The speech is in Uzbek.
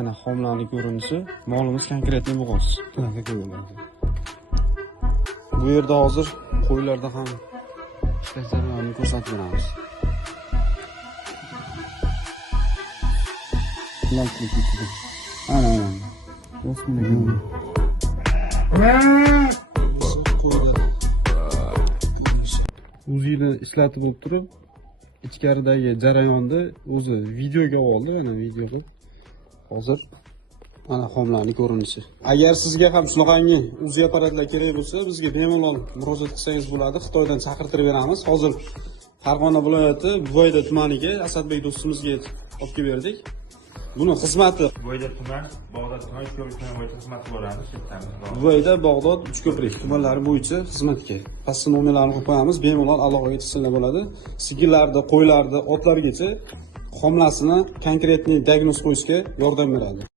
Mana homilani ko'rinishi, molimiz konkretniy bo'g'oz. Bu yerda hozir qo'ylarda ham ishlash jarayonini ko'rsatib beramiz. Ana. O'zini ishlatib bo'lib turib, ichkaridagi jarayonni o'zi videoga oldi, mana videoga. Hozir mana homilani ko'rinishi. Agar sizga ham shunaqangi uzi apparatlar kerak bo'lsa, bizga bemalol murojaat qilsangiz bo'ladi. Xitoydan chaqirtirib beramiz. Hozir Farg'ona viloyati Buvayda tumaniga Asadbek do'stimizga olib kelib berdik. Buni xizmati Buvayda tuman, Bog'dod tuman, Uchko'prik bo'yicha xizmat bo'ladi. Buvayda, Bog'dod, Uchko'prik tumanlari bo'yicha xizmatga. Pastda nomerlarni qo'yib qo'yamiz, bemalol aloqaga chiqsanglar bo'ladi. Sigirlarni, qo'ylarni, otlargacha homilasini konkretniy diagnoz qo'yishga yordam beradi.